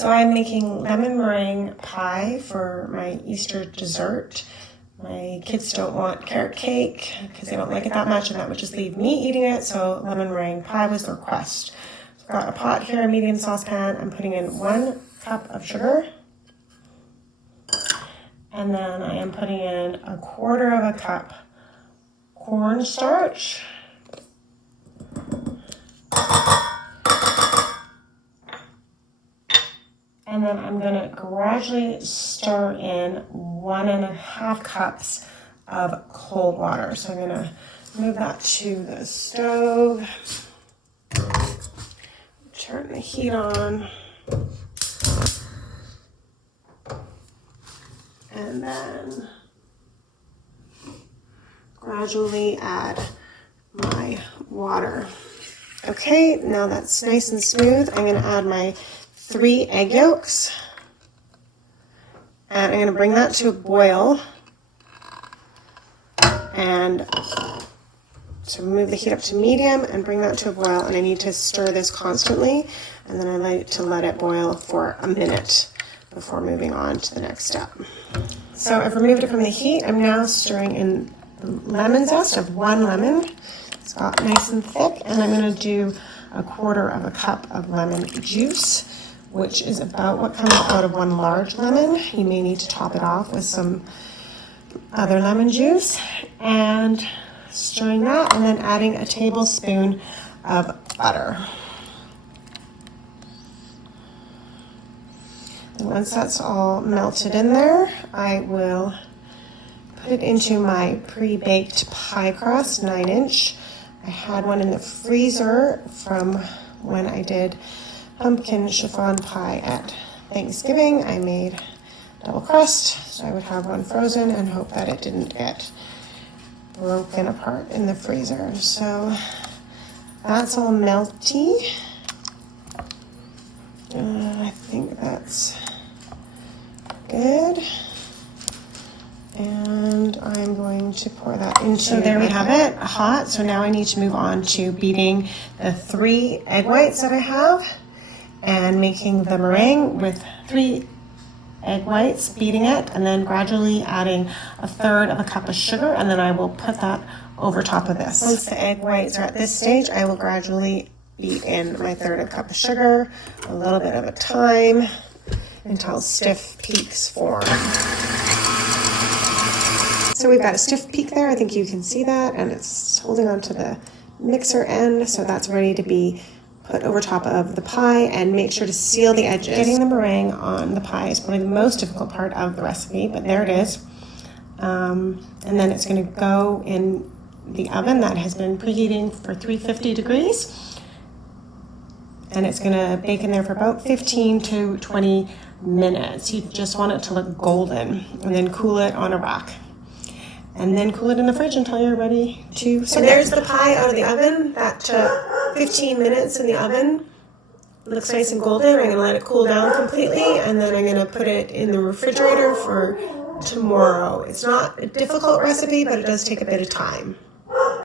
So I'm making lemon meringue pie for my Easter dessert. My kids don't want carrot cake because they don't like it that much, and that would just leave me eating it, so lemon meringue pie was the request. So I've got a pot here, a medium saucepan. I'm putting in 1 cup of sugar. And then I am putting in 1/4 cup cornstarch. And then I'm going to gradually stir in 1.5 cups of cold water. So I'm going to move that to the stove. Turn the heat on. And then gradually add my water. Okay, now that's nice and smooth. I'm going to add my 3 egg yolks, and I'm going to bring that to a boil, and so move the heat up to medium and bring that to a boil, and I need to stir this constantly, and then I like to let it boil for a minute before moving on to the next step. So I've removed it from the heat. I'm now stirring in the lemon zest of 1 lemon. It's got nice and thick, and I'm going to do 1/4 cup of lemon juice, which is about what comes out of 1 large lemon. You may need to top it off with some other lemon juice, and stirring that, and then adding a tablespoon of butter. And once that's all melted in there, I will put it into my pre-baked pie crust, 9-inch. I had one in the freezer from when I did pumpkin chiffon pie at Thanksgiving. I made double crust, so I would have one frozen and hope that it didn't get broken apart in the freezer. So that's all melty. I think that's good. And I'm going to pour that into. So there we have it, hot. So now I need to move on to beating the 3 egg whites that I have, and making the meringue with 3 egg whites, beating it, and then gradually adding 1/3 cup of sugar, and then I will put that over top of this. Once the egg whites are at this stage, I will gradually beat in my 1/3 cup of sugar, a little bit at a time, until stiff peaks form. So we've got a stiff peak there, I think you can see that, and it's holding onto the mixer end, so that's ready to be put over top of the pie, and make sure to seal the edges. Getting the meringue on the pie is probably the most difficult part of the recipe, but there it is. And then it's going to go in the oven that has been preheating for 350 degrees, and it's going to bake in there for about 15 to 20 minutes. You just want it to look golden, and then cool it on a rack. And then cool it in the fridge until you're ready to serve. And there's the pie out of the oven. That took 15 minutes in the oven. Looks nice and golden. I'm going to let it cool down completely, and then I'm going to put it in the refrigerator for tomorrow. It's not a difficult recipe, but it does take a bit of time.